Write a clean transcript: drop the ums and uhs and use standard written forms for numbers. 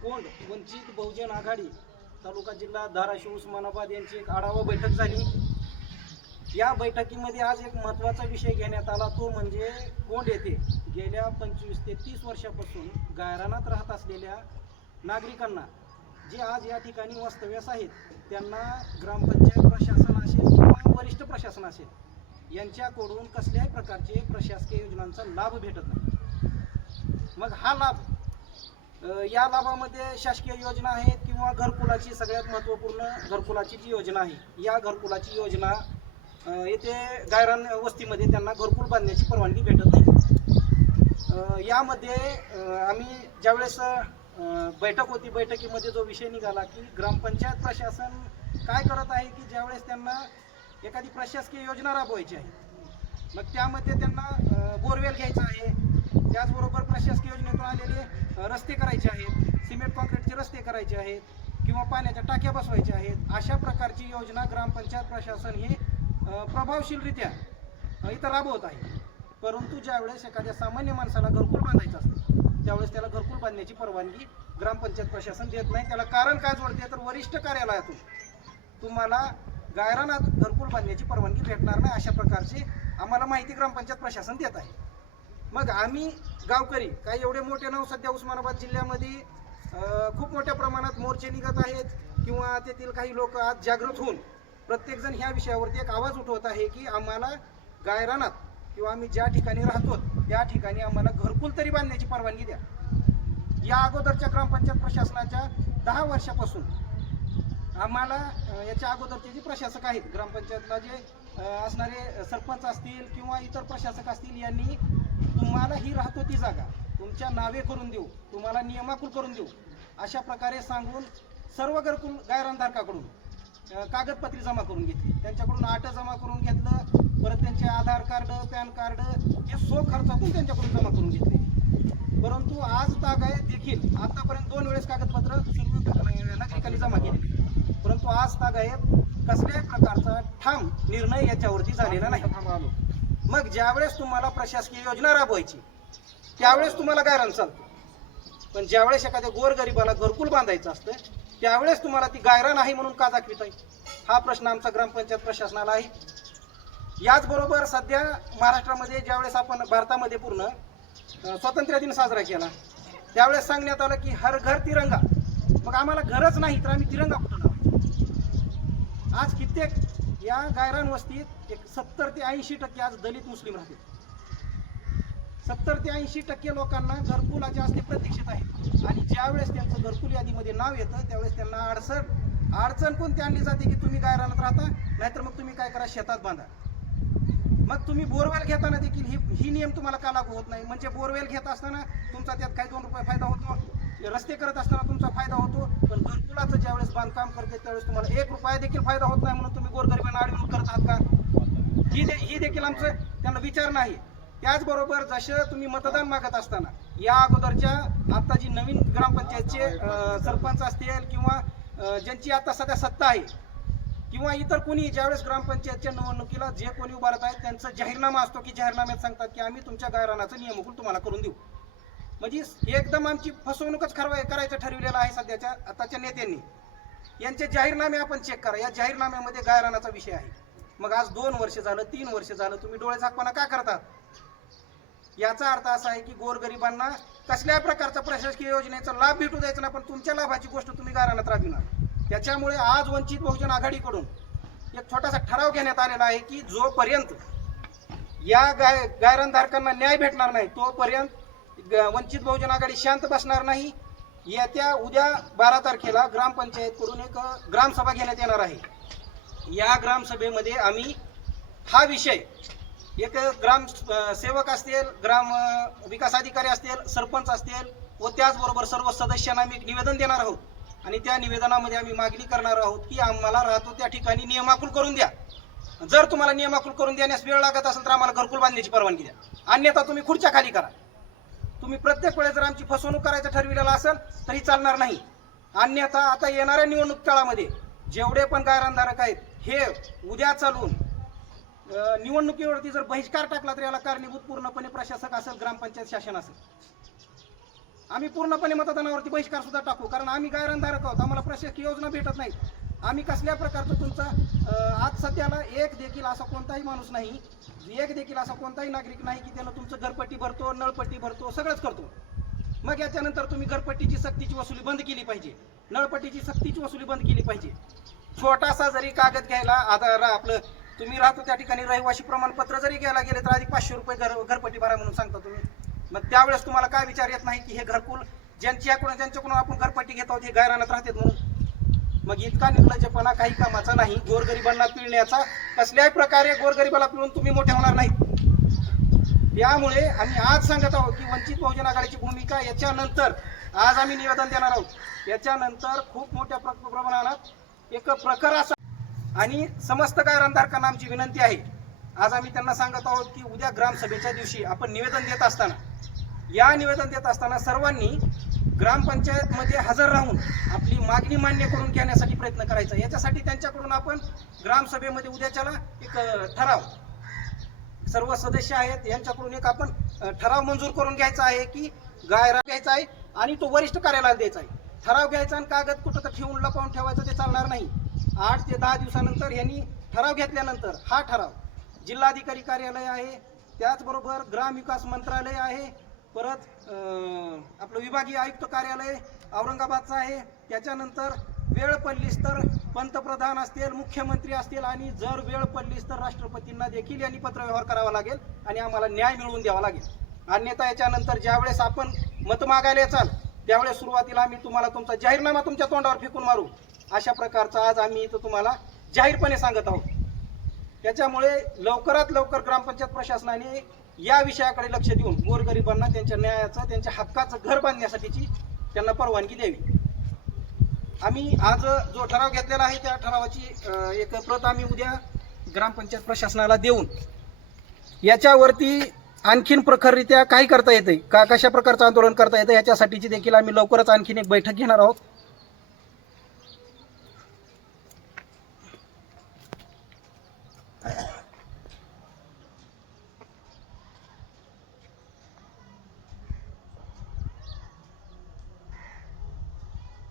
कोंड वंचित बहुजन आघाडी तालुका जिल्हा धाराशिव उस्मानाबाद यांची एक आढावा बैठक झाली। या बैठकीमध्ये आज एक महत्त्वाचा विषय घेण्यात आला, तो म्हणजे कोंड येथे गेल्या 25 ते 30 वर्षापासून गायरानात राहत असलेल्या नागरिकांना, जे आज या ठिकाणी वास्तव्यास आहेत, त्यांना ग्रामपंचायत प्रशासन असेल किंवा वरिष्ठ प्रशासन असेल यांच्याकडून कसल्याही प्रकारचे प्रशासकीय योजनांचा लाभ भेटत नाही। मग हा लाभ, या लाभामध्ये शासकीय योजना आहेत किंवा घरकुलाची सगळ्यात महत्त्वपूर्ण घरकुलाची जी योजना आहे, या घरकुलाची योजना येथे गायरान वस्तीमध्ये त्यांना घरकुल बांधण्याची परवानगी भेटत नाही। यामध्ये आम्ही ज्यावेळेस बैठक होती, बैठकीमध्ये जो विषय निघाला की ग्रामपंचायत प्रशासन काय करत आहे की ज्यावेळेस त्यांना एखादी प्रशासकीय योजना राबवायची आहे, मग त्यामध्ये त्यांना बोरवेल घ्यायचा आहे, त्याचबरोबर प्रशासकीय योजनेतून आलेले रस्ते करायचे आहेत, सिमेंट कॉन्क्रीटचे रस्ते करायचे आहेत किंवा पाण्याच्या टाक्या बसवायच्या आहेत, अशा प्रकारची योजना ग्रामपंचायत प्रशासन हे प्रभावशीलरित्या इथं राबवत आहे। परंतु ज्यावेळेस एखाद्या सामान्य माणसाला घरकुल बांधायचं असतं, त्यावेळेस त्याला घरकुल बांधण्याची परवानगी ग्रामपंचायत प्रशासन देत नाही। त्याला कारण काय जोडते, तर वरिष्ठ कार्यालयातून तुम्हाला गायरानात घरकुल बांधण्याची परवानगी भेटणार नाही, अशा प्रकारची आम्हाला माहिती ग्रामपंचायत प्रशासन देत आहे। मग आम्ही गावकरी काही एवढे मोठे नाव सध्या उस्मानाबाद जिल्ह्यामध्ये खूप मोठ्या प्रमाणात मोर्चे निघत आहेत किंवा तेथील काही लोक आज जागृत होऊन प्रत्येकजण ह्या विषयावरती एक आवाज उठवत आहे की आम्हाला गायरानात किंवा आम्ही ज्या ठिकाणी राहतो त्या ठिकाणी आम्हाला घरकुल तरी बांधण्याची परवानगी द्या। या अगोदरच्या ग्रामपंचायत प्रशासनाच्या 10 वर्षापासून आम्हाला याच्या अगोदरचे जे प्रशासक आहेत, ग्रामपंचायतला जे असणारे सरपंच असतील किंवा इतर प्रशासक असतील, यांनी तुम्हाला ही राहतो ती जागा तुमच्या नावे करून देऊ, तुम्हाला नियमाकुल करून देऊ, अशा प्रकारे सांगून सर्व घरकुल गायरानधारकाकडून कागदपत्री जमा करून घेतली, त्यांच्याकडून आट जमा करून घेतलं, परत त्यांचे आधार कार्ड, पॅन कार्ड हे खर्चातून त्यांच्याकडून जमा करून घेतले। परंतु आज तागायत देखील आतापर्यंत 2 वेळेस कागदपत्र सर्व नागरिकांनी जमा केली, परंतु आज तागायत कसल्याही प्रकारचा ठाम निर्णय याच्यावरती झालेला नाही। मग ज्यावेळेस तुम्हाला प्रशासकीय योजना राबवायची त्यावेळेस तुम्हाला गायरान चालतं, पण ज्यावेळेस एखाद्या गोरगरिबाला घरकुल बांधायचं असतं त्यावेळेस तुम्हाला ती गायरान आहे म्हणून का दाखवित आहे, हा प्रश्न आमचा ग्रामपंचायत प्रशासनाला आहे। याचबरोबर सध्या महाराष्ट्रामध्ये ज्यावेळेस आपण भारतामध्ये पूर्ण स्वातंत्र्य दिन साजरा केला, त्यावेळेस सांगण्यात आलं की हर घर तिरंगा। मग आम्हाला घरच नाही तर आम्ही तिरंगा कुठं लावायचा? आज कित्येक या गायरान वस्तीत 70 ते 80% आज दलित मुस्लिम राहतील। 70 ते 80% लोकांना घरकुलाचे असते प्रतीक्षित आहे, आणि ज्यावेळेस त्यांचं घरकुल यादीमध्ये नाव येतं त्यावेळेस त्यांना अडचण कोणती आणली जाते की तुम्ही गायरानात राहता, नाहीतर मग तुम्ही काय करा, शेतात बांधा। मग तुम्ही बोरवेल घेताना देखील ही नियम तुम्हाला का लागू होत नाही? म्हणजे बोरवेल घेत असताना तुमचा त्यात काही 2 रुपये फायदा होतो, रस्ते करत असताना तुमचा फायदा होतो, पण घरकुलाचं ज्यावेळेस बांधकाम करते त्यावेळेस तुम्हाला 1 रुपया देखील फायदा होत नाही, म्हणून तुम्ही गोरगरिबांना आडवणूक करत आहात का? ही देखील आमचं त्यांना विचार नाही। त्याचबरोबर जसं तुम्ही मतदान मागत असताना या अगोदरच्या आता जी नवीन ग्रामपंचायतचे सरपंच असतील किंवा ज्यांची आता सध्या सत्ता आहे किंवा इतर कोणी ज्यावेळेस ग्रामपंचायतच्या निवडणुकीला जे कोणी उभारत आहेत त्यांचा जाहीरनामा असतो की जाहीरनाम्यात सांगतात की आम्ही तुमच्या गायरानाचं नियमकुल तुम्हाला करून देऊ। म्हणजे एकदम आमची फसवणूकच करायचं ठरविलेलं आहे सध्याच्या आताच्या नेत्यांनी। यांचे जाहीरनामे आपण चेक करा, या जाहीरनाम्यामध्ये गायरानाचा विषय आहे। मग आज 2 वर्ष झालं, 3 वर्ष झालं तुम्ही डोळे झाकपणा का करतात? याचा अर्थ असा आहे की गोरगरिबांना कसल्याही प्रकारचा प्रशासकीय योजनेचा लाभ भेटू द्यायचा नाही, पण तुमच्या लाभाची गोष्ट तुम्ही गायरानात राबविणार। त्याच्यामुळे आज वंचित बहुजन आघाडीकडून एक छोटासा ठराव घेण्यात आलेला आहे की जोपर्यंत या गायरानधारकांना न्याय भेटणार नाही तोपर्यंत वंचित बहुजन आघाडी शांत बसणार नाही। येत्या उद्या 12 तारखेला ग्रामपंचायतकडून एक ग्रामसभा घेण्यात येणार आहे। या ग्रामसभेमध्ये आम्ही हा विषय, एक ग्राम सेवक असतील, ग्राम विकास अधिकारी असतील, सरपंच असतील व त्याचबरोबर सर्व सदस्यांना आम्ही निवेदन देणार आहोत, आणि त्या निवेदनामध्ये आम्ही मागणी करणार आहोत की आम्हाला राहतो त्या ठिकाणी नियमाकुल करून द्या। जर तुम्हाला नियमाकुल करून देण्यास वेळ लागत असेल तर आम्हाला घरकुल बांधण्याची परवानगी द्या, अन्यथा तुम्ही खुर्च्या खाली करा। तुम्ही प्रत्येक वेळेस जर आमची फसवणूक करायचं ठरविलेलं असेल तरी चालणार नाही, अन्यथा आता येणाऱ्या निवडणूक काळामध्ये जेवढे पण गायरानधारक आहेत हे उद्या चालून निवडणुकीवरती जर बहिष्कार टाकला तर याला कारणीभूत पूर्णपणे प्रशासक असेल, ग्रामपंचायत शासन असेल। आम्ही पूर्णपणे मतदानावरती बहिष्कार सुद्धा टाकू, कारण आम्ही गायरानधारक आहोत, आम्हाला प्रशासकीय योजना भेटत नाहीत। आम्ही कसल्या प्रकारचं तुमचा आज सध्याला एक देखील असा कोणताही माणूस नाही, एक देखील असा कोणताही नागरिक नाही की त्यानं तुमचं घरपट्टी भरतो, नळपट्टी भरतो, सगळंच करतो। मग याच्यानंतर तुम्ही घरपट्टीची सक्तीची वसुली बंद केली पाहिजे, नळपट्टीची सक्तीची वसुली बंद केली पाहिजे। छोटासा जरी कागद घ्यायला आधार आपलं तुम्ही राहतो त्या ठिकाणी रहिवासी प्रमाणपत्र जरी घ्यायला गेले तर आधी 500 रुपये घरपट्टी भरा म्हणून सांगता तुम्ही। मग त्यावेळेस तुम्हाला काय विचार येत नाही की हे घरकुल ज्यांच्याकडून आपण घरपट्टी घेत आहोत हे गायरानात राहतात म्हणून। मग इतका निर्लज्जपणा काही कामाचा नाही। गोरगरिबांना पिळण्याचा कसल्याही प्रकारे गोरगरिबाला पिळून तुम्ही मोठे होणार नाहीत। त्यामुळे आम्ही आज सांगत आहोत की वंचित बहुजन आघाडीची भूमिका याच्यानंतर आज आम्ही निवेदन देणार आहोत। याच्यानंतर खूप मोठ्या प्रमाणात एक प्रकार असा आणि समस्त गायरानधारकांना आमची विनंती आहे, आज आम्ही त्यांना सांगत आहोत की उद्या ग्रामसभेच्या दिवशी आपण निवेदन देत असताना सर्वांनी ग्रामपंचायतमध्ये हजर राहून आपली मागणी मान्य करून घेण्यासाठी प्रयत्न करायचा। याच्यासाठी त्यांच्याकडून आपण ग्रामसभेमध्ये उद्याच्याला एक ठराव सर्व सदस्य आहेत यांच्याकडून एक आपण ठराव मंजूर करून घ्यायचा आहे की गायरान घ्यायचा आहे आणि तो वरिष्ठ कार्यालयाला द्यायचा आहे। ठराव घ्यायचा आणि कागद कुठं तर ठेवून लपवून ठेवायचं ते चालणार नाही। 8 ते 10 दिवसानंतर यांनी ठराव घेतल्यानंतर हा ठराव जिल्हाधिकारी कार्यालय आहे, त्याचबरोबर ग्रामविकास मंत्रालय आहे, परत आपलं विभागीय आयुक्त कार्यालय औरंगाबादचं आहे, त्याच्यानंतर वेळ पडलीस तर पंतप्रधान असतील, मुख्यमंत्री असतील आणि जर वेळ पडलीस तर राष्ट्रपतींना देखील यांनी पत्रव्यवहार करावा लागेल आणि आम्हाला न्याय मिळवून द्यावा लागेल। अन्यथा याच्यानंतर ज्यावेळेस आपण मत मागायला याचाल त्यावेळेस सुरुवातीला आम्ही तुम्हाला तुमचा जाहीरनामा तुमच्या तोंडावर फेकून मारू, अशा प्रकारचा आज आम्ही इथं तुम्हाला जाहीरपणे सांगत आहोत। त्याच्यामुळे लवकरात लवकर ग्रामपंचायत प्रशासनाने या विषयाकडे लक्ष देऊन गोरगरिबांना त्यांच्या न्यायाचं त्यांच्या हक्काचं घर बांधण्यासाठीची त्यांना परवानगी द्यावी। आम्ही आज जो ठराव घेतलेला आहे त्या ठरावाची एक प्रत आम्ही उद्या ग्रामपंचायत प्रशासनाला देऊन याच्यावरती आणखीन प्रखररित्या काय करता येते, कशा प्रकारचं आंदोलन करता येतं याच्यासाठीची देखील आम्ही लवकरच आणखीन एक बैठक घेणार आहोत।